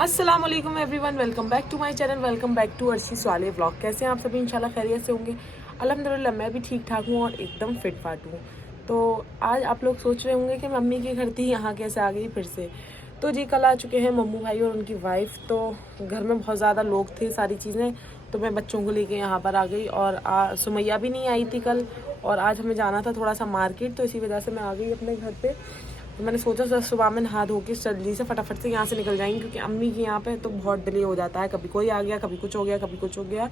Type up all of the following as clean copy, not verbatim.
अस्सलाम वालेकुम everyone, welcome back to my channel, welcome back to Arshi Swale vlog. कैसे हैं आप सभी? इंशाल्लाह खैरियत से होंगे। अल्हम्दुलिल्लाह मैं भी ठीक ठाक हूँ और एकदम फिट फाट हूँ। तो आज आप लोग सोच रहे होंगे कि मम्मी के घर थी, यहाँ कैसे आ गई फिर से। तो जी कल आ चुके हैं मम्मू भाई और उनकी वाइफ। तो घर में बहुत ज़्यादा लोग थे, सारी चीज़ें, तो मैं बच्चों को लेके यहाँ पर आ गई। और सुमैया भी नहीं आई थी कल, और आज हमें जाना था थोड़ा सा मार्केट, तो इसी वजह से मैं आ गई अपने घर पे। तो मैंने सोचा सुबह में नहा धो के जल्दी से फटाफट से यहाँ से निकल जाएंगे, क्योंकि अम्मी की यहाँ पे तो बहुत डिले हो जाता है। कभी कोई आ गया, कभी कुछ हो गया, कभी कुछ हो गया।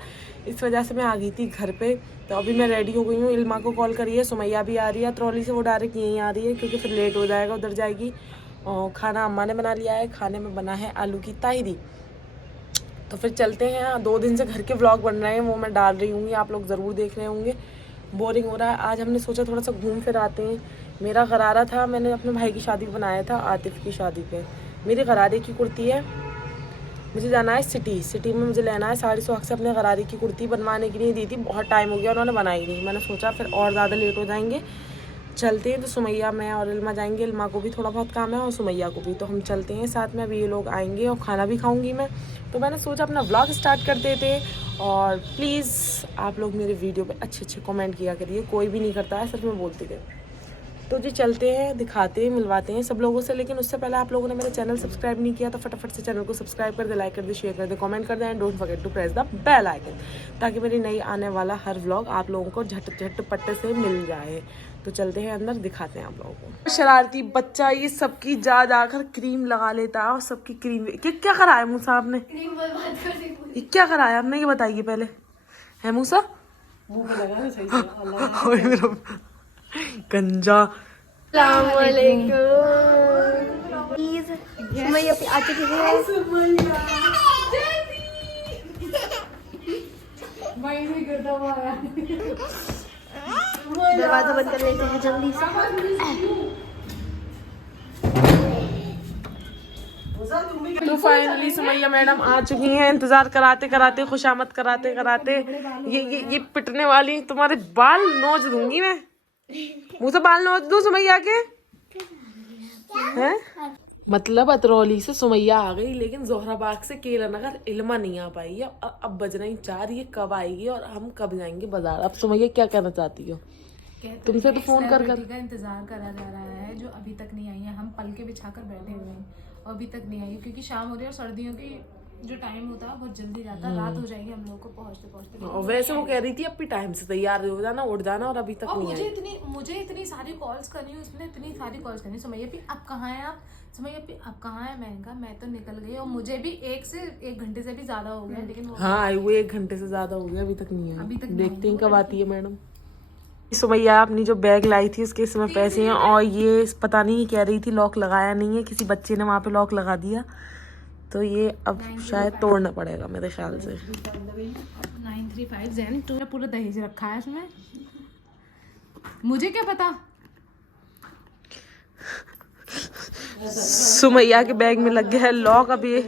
इस वजह से मैं आ गई थी घर पे। तो अभी मैं रेडी हो गई हूँ। इल्मा को कॉल करी है, सुमैया भी आ रही है ट्रॉली से, वो डायरेक्ट यहीं आ रही है क्योंकि फिर लेट हो जाएगा, उधर जाएगी। और खाना अम्मा ने बना लिया है, खाने में बना है आलू की ताहिरी। तो फिर चलते हैं। 2 दिन से घर के व्लॉग बन रहे हैं, वो मैं डाल रही हूँ, आप लोग ज़रूर देख रहे होंगे। बोरिंग हो रहा है, आज हमने सोचा थोड़ा सा घूम फिर आते हैं। मेरा गरारा था, मैंने अपने भाई की शादी बनाया था, आतिफ की शादी पे। मेरी गरारे की कुर्ती है, मुझे जाना है सिटी में, मुझे लेना है। 150 से अपने गरारे की कुर्ती बनवाने के लिए दी थी, बहुत टाइम हो गया उन्होंने बनाई नहीं। मैंने सोचा फिर और ज़्यादा लेट हो जाएंगे, चलते हैं। तो सुमैया, मैं और इल्मा जाएंगे। इल्मा को भी थोड़ा बहुत काम है और सुमैया को भी, तो हम चलते हैं साथ में। अभी ये लोग आएंगे और खाना भी खाऊंगी मैं। तो मैंने सोचा अपना व्लॉग स्टार्ट करते थे। और प्लीज़ आप लोग मेरे वीडियो पे अच्छे अच्छे कमेंट किया करिए, कोई भी नहीं करता है, सिर्फ मैं बोलती थी। तो जी चलते हैं, दिखाते हैं, मिलवाते हैं सब लोगों से। लेकिन उससे पहले आप लोगों ने मेरा चैनल सब्सक्राइब नहीं किया तो फटाफट से चैनल को सब्सक्राइब कर दे, लाइक कर दे, शेयर कर दे, कमेंट कर दे, and don't forget to press the bell icon, ताकि मेरी नई आने वाला हर व्लॉग आप लोगों को झट से मिल जाए। तो चलते हैं अंदर, दिखाते हैं आप लोगों को। शरारती बच्चा ये सबकी जा जाकर क्रीम लगा लेता है, और सबकी क्रीम क्या कराया मूसा आपने? ये क्या कराया आपने, ये बताइए पहले। है मूसा गंजा। दरवाजा बंद कर लेते हैं जल्दी से। तो फाइनली सुमैया मैडम आ चुकी हैं। इंतजार कराते कराते, खुशामद कराते कराते, ये पिटने वाली, तुम्हारे बाल नोच दूंगी मैं, मुंह से बाल नोच दूं सुमैया के। हैं मतलब अतरौली से सुमैया आ गई, लेकिन जोहराबाग से केला नगर इल्मा नहीं आ पाई है। और अब बज रही 4, ये कब आएगी और हम कब जाएंगे बाजार? अब सुमैया क्या कहना चाहती हो? तुमसे तो फोन कर का इंतजार करा जा रहा है, जो अभी तक नहीं आई है। हम पल के बिछाकर बैठे हुए हैं और अभी तक नहीं आई, क्योंकि शाम हो रही है और सर्दियों की जो टाइम होता है बहुत जल्दी जाता है, रात हो जाएगी हम लोग को पहुंचते पहुंचते। और वैसे वो कह रही थी अब भी टाइम से तैयार हो जाना, उठ जाना, और अभी तक और नहीं आई। मुझे इतनी सारी कॉल्स करनी है, उसने इतनी सारी कॉल्स करनी, सुमैया भी अब कहाँ है आप, सुमैया भी अब कहाँ है? मैंने कहा मैं तो निकल गई, और मुझे भी 1 घंटे से भी ज्यादा हो गया, लेकिन हाँ आए हुए 1 घंटे से ज्यादा हो गया, अभी तक नहीं है। अभी तक देखते हैं कब आती है मैडम। सुमैया अपनी जो बैग लाई थी उसके इसमें पैसे हैं, और ये पता नहीं कह रही थी लॉक लगाया नहीं है, किसी बच्चे ने वहां पे लॉक लगा दिया, तो ये अब शायद तोड़ना पड़ेगा मेरे ख्याल से। 935 जैन तूने पूरा दहेज रखा है इसमें, मुझे क्या पता। सुमैया के बैग में लग गया है लॉक। अब ये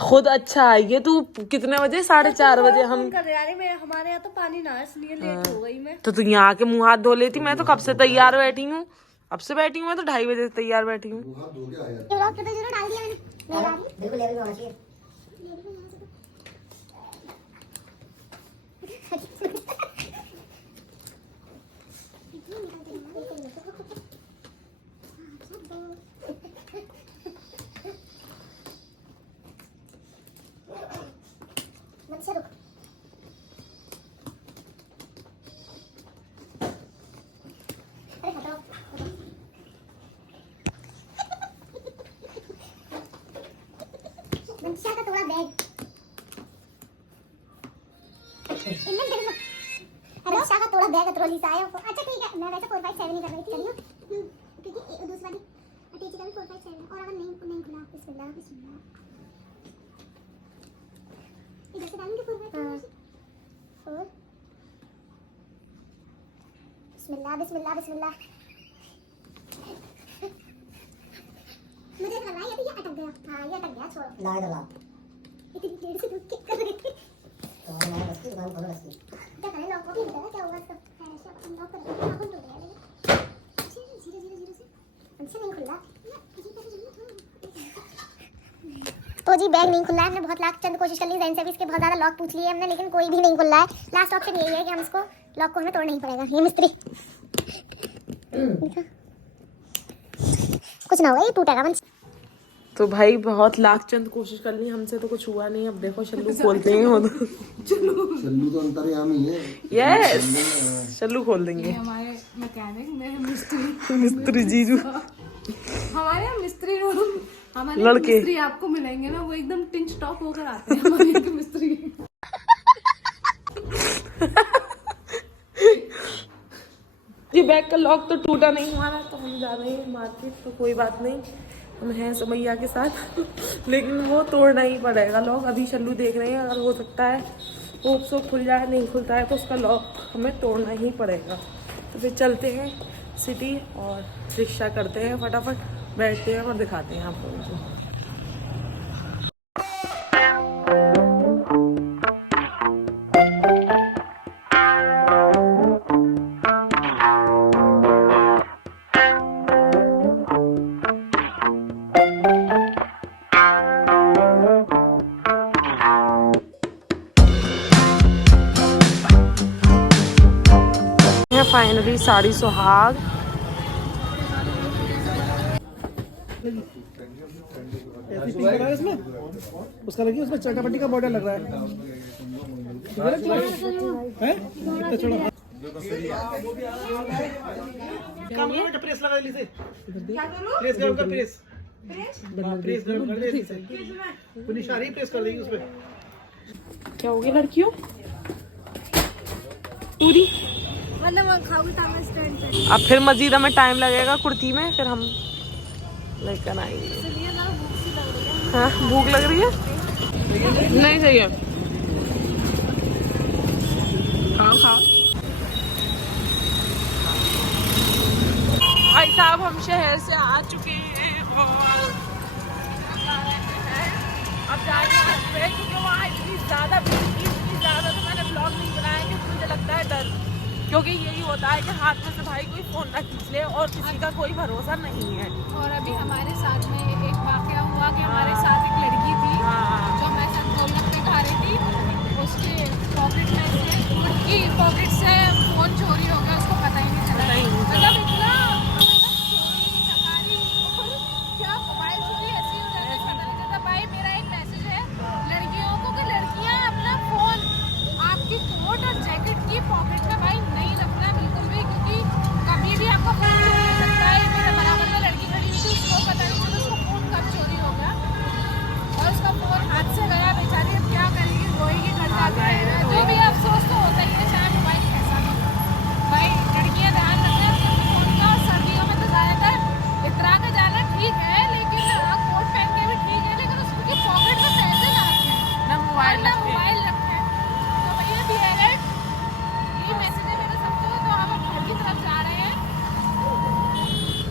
खुद अच्छा आएगी तू। कितने बजे? 4:30 बजे हम हमारे यहाँ तो पानी ना है, इसलिए लेट हो गई मैं। तो यहाँ आके मुंह हाथ धो लेती। मैं तो कब से तैयार बैठी हूँ, अब से बैठी हूँ मैं तो 2:30 बजे से तैयार बैठी हूँ। मंशा का थोड़ा बैग मंशा का थोड़ा बैग ट्रॉली से आया। अच्छा ठीक है, मैं वैसे 457 ही कर रही थी, क्योंकि दूसरी वाली अटैची का भी 457, और अगर नहीं खुला बिस्मिल्लाह बिस्मिल्लाह इधर से डालेंगे 457 4 बिस्मिल्लाह बिस्मिल्लाह बिस्मिल्लाह। मुझे लग रहा है ये अटक गया। हाँ ये अटक गया, छोड़ो ला दो इतनी देर से दूध किक कर रही थी, तो मैं बस दुकान खोलो, बस क्या करें, लॉक को भी नहीं पता क्या हुआ इसका। खैर से अपन लॉक कर देते हैं, अपन तो गया। बैग नहीं खुल रहा है। हमने बहुत लाख चंद कोशिश कर ली, जैन से भी इसके बहुत ज़्यादा लॉक पूछ लिए हमने, लेकिन कोई भी नहीं खुल रहा है। लास्ट ऑप्शन यही है कि हम इसको लॉक को हमें तोड़ना ही पड़ेगा। ये मिस्त्री कुछ ना होगा, ये टूटेगा बंद। तो भाई बहुत लाख चंद कोशिश कर ली, हमसे तो कुछ हुआ नहीं। अब देखो शल्लू खोलते हैं। शल्लू तो अंतर्यामी है। यस, शल्लू खोल देंगे। हमारे मैकेनिक मेरे मिस्त्री मिस्त्री जीजू, हमारे यहाँ मिस्त्री रूम, हमारे लड़के। मिस्त्री आपको मिलेंगे ना, वो एकदम टिंच टॉप होकर आते हैं हमारे यहाँ के मिस्त्री। ये बैग का लॉक तो टूटा नहीं हमारा, तो हम जा रहे हैं मार्केट। तो कोई बात नहीं, हम हैं सुमैया के साथ, लेकिन वो तोड़ना ही पड़ेगा लॉक। अभी शल्लू देख रहे हैं, अगर हो सकता है होप सो खुल जाए, नहीं खुलता है तो उसका लॉक हमें तोड़ना ही पड़ेगा। तो फिर चलते हैं सिटी और रिक्शा करते हैं, फटाफट बैठते हैं और दिखाते हैं आप लोगों को। फाइनली साड़ी सुहाग। इसमें उसका लगी, उसमें चटापट्टी का बॉर्डर लग रहा है। काम करो बेटा, प्रेस लगा लीजिए। प्रेस गरम कर, प्रेस प्रेस गरम कर दे। निशानी प्रेस कर देगी उसमें। क्या होगी लड़कियों पूरी। अब फिर मजीद हमें टाइम लगेगा कुर्ती में, फिर हम लेकर आएंगे। हाँ भूख लग रही है, नहीं चाहिए, खाओ खाओ। भाई साहब हम शहर से आ चुके हैं और अब जाएंगे क्योंकि वहाँ इतनी ज़्यादा तो मैंने ब्लॉग नहीं बनाया क्योंकि मुझे लगता है डर, क्योंकि यही होता है कि हाथ में से भाई कोई फोन ना खींच ले और किसी का कोई भरोसा नहीं है। और अभी हमारे साथ में एक वाकया हुआ कि हमारे साथ एक लड़की थी जो हमारे साथ गोलगप्पे खा रही थी, उसके पॉकेट से फोन चोरी हो गया, उसको पता ही नहीं चला। मतलब इतना क्या मोबाइल चोरी ऐसी हो जाती है, पता नहीं चलता। भाई मेरा एक मैसेज है लड़कियों को कि लड़कियां अपना फोन आपकी कोट और जैकेट की पॉकेट में भाई नहीं रखना बिल्कुल भी, क्योंकि कभी भी आपका फोन चोरी हो सकता है। मेरे बराबर में लड़की खड़ी हुई थी, उसको पता नहीं चला उसका फोन कब चोरी हो गया और उसका फोन हाथ से गया। बेचारी अब क्या करेगी, रोएगी, घर जाके जो भी अफसोस तो होता ही है, चाहे मोबाइल कैसा भी हो। भाई लड़कियां ध्यान रखें अपने फोन का। सर्दियों में तो ज़्यादातर इतरा के जाना ठीक है, लेकिन कोट पहन के भी ठीक है, लेकिन उसकी पॉकेट में पैसे ना रखें, ना मोबाइल रखें। तो भैया डायरेक्ट ये मैसेज है मेरे सबको। तो हम अब घर की तरफ जा रहे हैं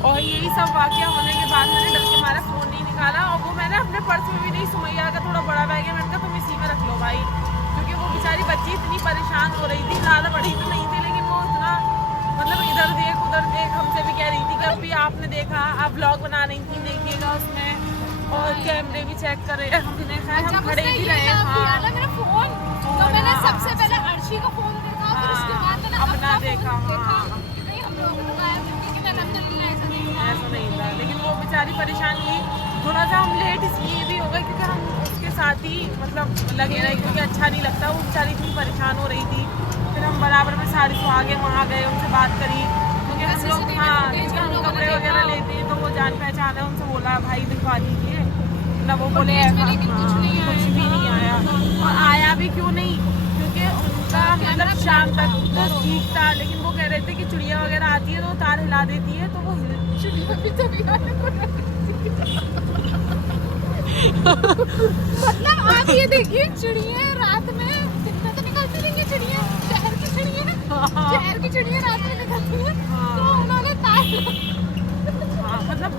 और यही सब वाकया होने के बाद मैंने डर के मारे फोन नहीं निकाला, और वो मैंने अपने पर्स में भी नहीं, सुमैया का थोड़ा बड़ा बैग है, मैंने कहा तुम इसी में रख लो भाई, क्योंकि वो बेचारी बच्ची इतनी परेशान हो रही थी। ज़्यादा बड़ी तो नहीं थी, लेकिन वो इतना मतलब इधर देख उधर देख, हमसे भी कह रही थी कि अभी आपने देखा, आप ब्लॉग बना रही थी, देखिएगा उसमें, और कैमरे भी चेक करे। हमने खैर हम खड़े ही रहे। हाँ मेरा फोन तो मैंने सबसे पहले अर्शी का फोन देखा, फिर उसके बाद मैंने अपना देखा। हाँ नहीं हम लोगों को गायब, लेकिन अल्हम्दुलिल्लाह ऐसा नहीं हुआ। ऐसा नहीं था, लेकिन वो बेचारी परेशान हुई। थोड़ा सा हम लेट इसलिए भी हो गए क्योंकि हम उसके साथ ही मतलब लगे रहे, क्योंकि अच्छा नहीं लगता, वो बेचारी इतनी परेशान हो रही थी। फिर हम बराबर में साड़ी को आगे वहाँ गए, उनसे बात करी, क्योंकि हम लोग हाँ क्योंकि हम कपड़े वगैरह लेते हैं तो वो जान पहचान है। उनसे बोला भाई दिखवा दीजिए ना, वो बोले ऐसा कुछ भी नहीं आया। और आया भी क्यों नहीं, क्योंकि उनका मतलब शाम तक तो ठीक था, लेकिन वो कह रहे थे कि चिड़िया वगैरह आती है तो तार हिला देती है, तो वो चिड़िया भी मतलब आप ये देखिए, चिड़िया रात में दिन में तो निकलती नहीं है, चिड़िया शहर की चिड़िया रात में निकलती है। तो उन्होंने मतलब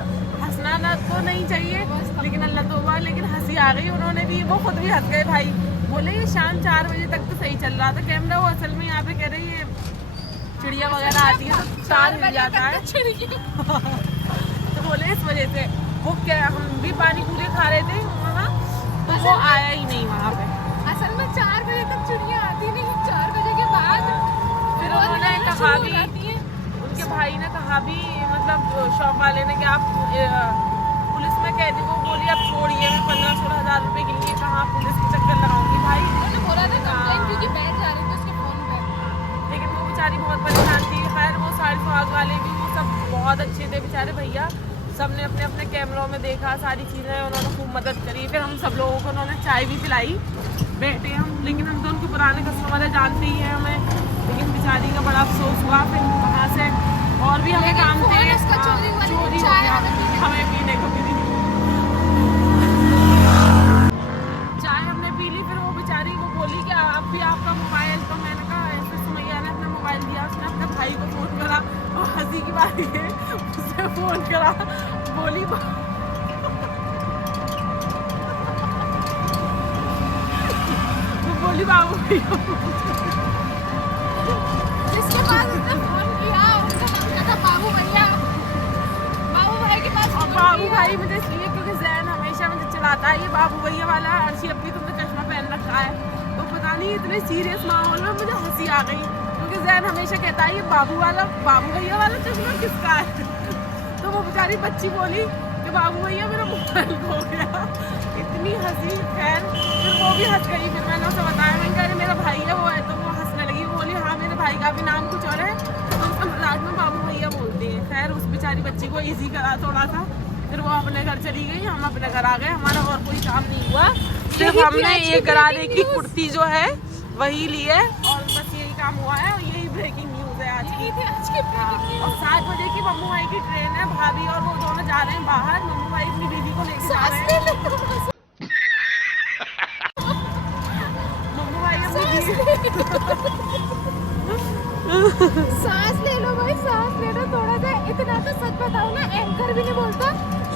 हंसना ना तो नहीं चाहिए, लेकिन अल्लाह तौबा, लेकिन हंसी आ गई। उन्होंने भी, वो खुद भी हंस गए भाई, बोले ये शाम 4 बजे तक तो सही चल रहा था कैमरा, वो असल में यहाँ पे कह रही है चिड़िया वगैरह आती है तो तार हिल जाता है। तो बोले इस वजह से वो क्या, हम भी पानी पूरी खा रहे थे वहाँ, तो वो आया ही नहीं वहाँ पे। असल में 4 बजे तक चिड़िया आती नहीं, 4 बजे के बाद फिर उन्होंने कहा भी, उनके भाई ने कहा भी, मतलब शॉप वाले ने कि आप पुलिस में कह दी। वो बोली अब छोड़िए, मैं 15-16 हज़ार रुपए के लिए कहाँ पुलिस के चक्कर लगाऊंगी भाई। उन्होंने बोला था कंप्लेन क्योंकि बैठ जा रहे थे उसके फोन पे, लेकिन वो बेचारी बहुत परेशान थी। खैर वो साइड सुहाग वाले भी वो सब बहुत अच्छे थे बेचारे भैया। सब ने अपने अपने कैमरों में देखा सारी चीज़ें, उन्होंने खूब मदद करी। फिर हम सब लोगों को उन्होंने चाय भी पिलाई, बैठे हम। लेकिन हम तो उनके पुराने कस्टमर है, जानते ही हैं हमें। लेकिन बेचारी का बड़ा अफसोस हुआ। फिर वहाँ से और भी हमें काम थे, चोरी हुआ, चोरी हो चाय गया हमें पीने को भी नहीं। चाय हमने पी ली। फिर वो बेचारी को बोली कि अब भी आपका मोबाइल, तो मैंने कहा ऐसे सुमैया ने अपना मोबाइल दिया, उसने अपने भाई को फोन करा और हंसी की बात है उसने फोन करा, बोली वो बोली बाबू भैया, जिसके पास उसने फोन किया उसका नाम क्या था, बाबू भैया। बाबू भाई के पास और बाबू भाई मुझे इसलिए क्योंकि जैन हमेशा मुझे चलाता है ये बाबू भैया वाला। अर्शी अब भी तुमने चश्मा पहन रखा है, तो पता नहीं इतने सीरियस माहौल में मुझे हंसी आ गई, क्योंकि जैन हमेशा कहता है ये बाबू भैया वाला चश्मा किसका है। तो वो बेचारी बच्ची बोली कि बाबू भैया मेरा मोबाइल खो गया। इतनी हंसी। खैर फिर वो भी हंस गई। फिर मैंने उसे बताया, मैंने कहा मेरा भाई है वो है, तो वो हंसने लगी। वो बोली हाँ मेरे भाई का भी नाम कुछ और है, तो उसका मजाक में बाबू भैया बोलते हैं। खैर उस बेचारी बच्ची को इजी करा थोड़ा सा। फिर वो अपने घर चली गई, हम अपने घर आ गए। हमारा और कोई काम नहीं हुआ, सिर्फ हमने ये गरारे की कुर्ती जो है वही ली है, और बस यही काम हुआ है। और यही ब्रेकिंग न्यूज़ है आज की। और 7 बजे की मम्मू भाई की ट्रेन है। भाभी और वो दोनों जा रहे हैं बाहर। मम्मू भाई अपनी बीवी को लेके जा रहे हैं। मम्मू भाई अपनी सांस ले लो भाई, सांस ले लो थोड़ा सा। इतना तो सच बताओ ना, एंकर भी नहीं बोलता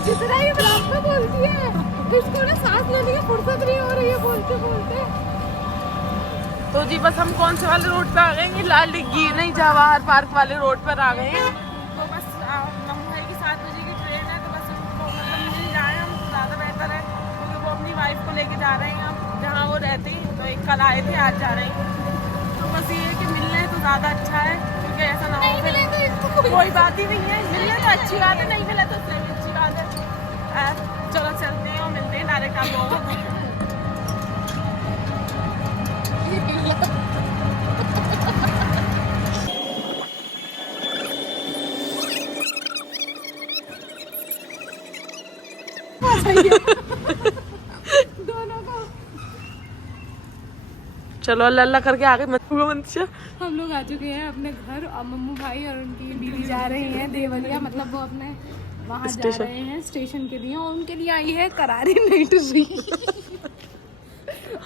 जितना ये ब्लॉग में बोलती है। इसको ना सांस लेने की फुर्सत नहीं हो रही है बोलते बोलते। तो जी बस हम कौन से वाले रोड पे आ गए, लाल डिग्गी नहीं जवाहर पार्क वाले रोड पर आ गए हैं। तो बस मम्मू भाई की 7 बजे की ट्रेन है, तो बस उनको मतलब मिल जाए हम तो ज़्यादा बेहतर है, क्योंकि वो अपनी वाइफ को लेके जा रहे हैं अब जहाँ वो रहते हैं। तो एक कल आए थे, आज जा रहे हैं। तो बस ये है कि मिलने तो ज़्यादा अच्छा है, क्योंकि ऐसा ना हो फिर कोई बात ही नहीं है। मिलने तो अच्छी बात है, नहीं मिले तो उससे भी अच्छी बात है। चलो चलते हैं और मिलते हैं डायरेक्ट आप लोगों को। दोनों को चलो अल्लाह अल्लाह करके आ गए। मंशा हम लोग आ चुके हैं अपने घर, और मम्मू भाई और उनकी बीवी जा रहे हैं देवरिया, मतलब वो अपने वहाँ जा रहे हैं स्टेशन के लिए। और उनके लिए आई है करारी नई टिर्री।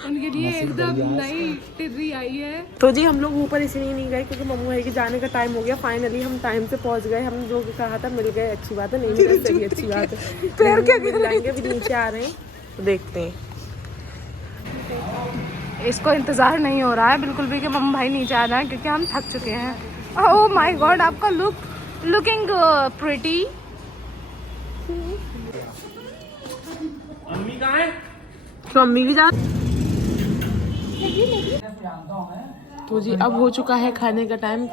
उनके लिए एकदम नई टिर्री आई है। तो जी हम लोग ऊपर इसलिए नहीं गए क्योंकि मम्मू भाई के जाने का टाइम हो गया। फाइनली हम टाइम से पहुंच गए। हम जो कहा था मिल गए, अच्छी बात है। नहीं मिले तो भी अच्छी बात है। पैर क्या मिल जाएंगे, अभी नीचे आ रहे हैं तो देखते हैं। इसको इंतजार नहीं हो रहा है बिल्कुल भी कि मम्मू भाई नीचे आ जाए, क्योंकि हम थक चुके हैं। ओह माय गॉड, आपका लुकिंग प्रिटी। अम्मी कहाँ है? तो अम्मी की जा। तो जी अब हो चुका है खाने का टाइम।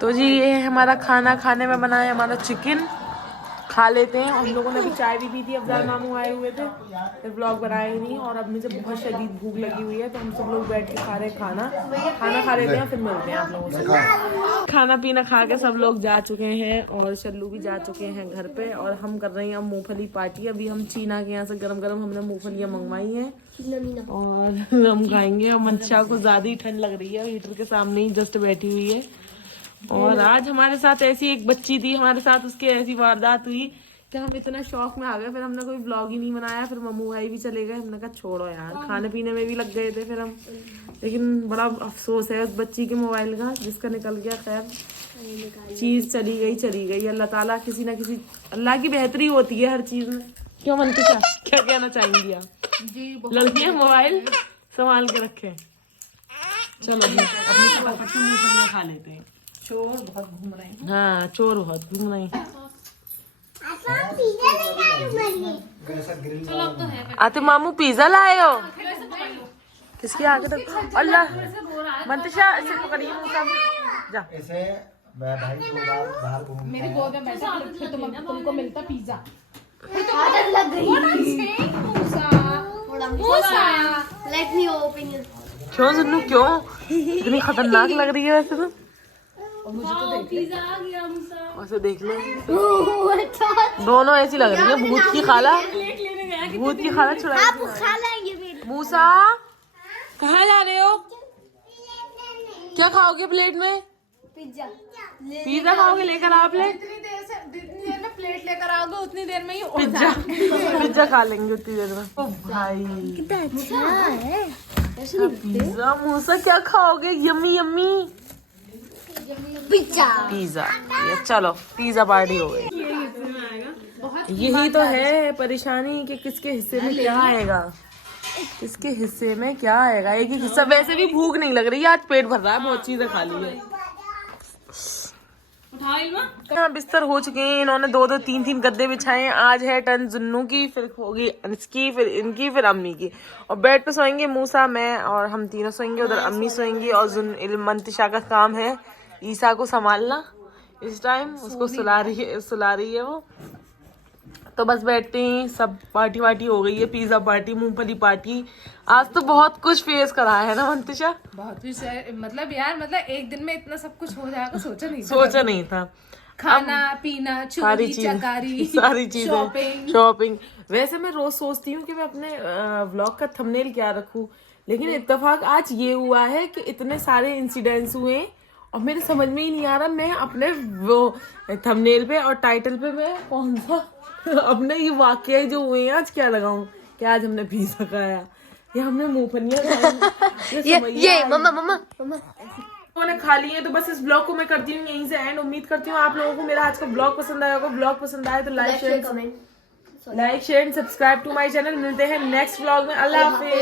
तो जी ये है हमारा खाना। खाने में बना है हमारा चिकन। खा लेते हैं। हम लोगों ने अभी चाय भी पी थी, अफजाल मामू आए हुए थे, फिर ब्लॉग बनाए ही नहीं। और अब मुझे बहुत शदीद भूख लगी हुई है, तो हम सब लोग बैठ के खा रहे हैं खाना खा लेते हैं, फिर मिलते हैं आप लोगों से। खाना पीना खा के सब लोग जा चुके हैं, और शल्लू भी जा चुके हैं घर पे। और हम कर रहे हैं अब मूंगफली पार्टी। अभी हम चीना के यहाँ से गरम गरम हमने मूंगफलियाँ मंगवाई हैं और हम खाएंगे। और मंशा को ज्यादा ही ठंड लग रही है, हीटर के सामने ही जस्ट बैठी हुई है। और आज हमारे साथ ऐसी एक बच्ची थी, हमारे साथ उसकी ऐसी वारदात हुई कि हम इतना शौक में आ गए, फिर हमने कोई व्लॉग ही नहीं बनाया। फिर मम्मू भाई भी चले गए, हमने कहा छोड़ो यार, खाने पीने में भी लग गए थे फिर हम। लेकिन बड़ा अफसोस है उस बच्ची के मोबाइल का, जिसका निकल गया। खैर चीज चली गई। अल्लाह ताला किसी ना किसी, अल्लाह की बेहतरी होती है हर चीज में। क्यों मंतिशा, क्या कहना चाहेंगी आप? जी लड़कियां मोबाइल संभाल के रखें। चलो जी अपनी मूंगफलियां खा लेते हैं। चोर बहुत घूम रहे हैं। हाँ चोर बहुत घूम रहे हैं। पिज्जा लेके आई हूं मैं ये। कैसा ग्रिल चलो अब तो है आते मामू पिज्जा लाए हो? किसके आगे तक? अल्लाह मंतशा ऐसे पकड़िए मूसा जा। ऐसे मैं भाई को बाहर घूम मेरी गोद में बैठा फिर तुमको मिलता पिज्जा आदत लग गई। Let me open it. क्यों जुन्नू क्यों? इतनी खतरनाक लग रही है वैसे तो। पिज्जा आ गया मूसा वैसे देख लो दोनों ऐसी लग रही है भूत की खाला। भूत की खाला छुड़ा। आप खा लेंगे फिर। मूसा कहाँ जा रहे हो? क्या खाओगे प्लेट में? पिज्जा। पिज्जा खाओगे? लेकर आओ प्लेट। जितनी देर में प्लेट लेकर आओगे उतनी देर में ही पिज्जा पिज्जा खा लेंगे उतनी देर में। ओ भाई कितना अच्छा है। पिज्जा। मूसा क्या खाओगे? Yummy yummy pizza. पिज्जा। ये चलो पिज्जा पार्टी हो गई। यही तो है परेशानी कि किसके हिस्से में क्या आएगा। किसके हिस्से में क्या आएगा? एक ही हिस्सा। वैसे भी भूख नहीं लग रही है, आज पेट भर रहा है, बहुत चीजें खा ली है। यहाँ बिस्तर हो चुके हैं, इन्होंने 2-2 3-3 गद्दे बिछाए हैं। आज है टर्न जुन्नू की, फिर होगी अंश की, फिर इनकी, फिर अम्मी की। और बेड पे सोएंगे मूसा, मैं और हम तीनों सोएंगे। उधर अम्मी सोएंगी और मंतिशा का काम है ईसा को संभालना इस टाइम। उसको सुला रही है वो। तो बस बैठते हैं सब। पार्टी वार्टी हो गई है, पिज्जा पार्टी, मूंगफली पार्टी। आज तो बहुत कुछ फेस करा है ना मंतिशा? बहुत कुछ मतलब यार मतलब एक दिन में इतना सब कुछ हो जाएगा सोचा नहीं था। खाना पीना सारी चोरी चीजें चकारी सारी चीजें शॉपिंग। वैसे मैं रोज सोचती हूँ कि मैं अपने व्लॉग का थंबनेल क्या रखूं, लेकिन इत्तेफाक आज ये हुआ है कि इतने सारे इंसिडेंट्स हुए और मेरे समझ में ही नहीं आ रहा मैं अपने वो थंबनेल पे और टाइटल पे मैं कौन सा अपने ये वाकये जो हुए हैं आज क्या लगाऊं। क्या आज हमने पिज्जा खाया या हमने मूंगफलियां खाई? ये मम्मा मम्मा मम्मा उन्होंने खा लिए हैं। तो बस इस ब्लॉग को मैं करती हूँ यहीं से एंड। उम्मीद करती हूँ आप लोगों को मेरा आज का ब्लॉग पसंद आया होगा। ब्लॉग पसंद आए तो like share and subscribe to my channel. मिलते हैं नेक्स्ट ब्लॉग में। अल्लाह हाफिज।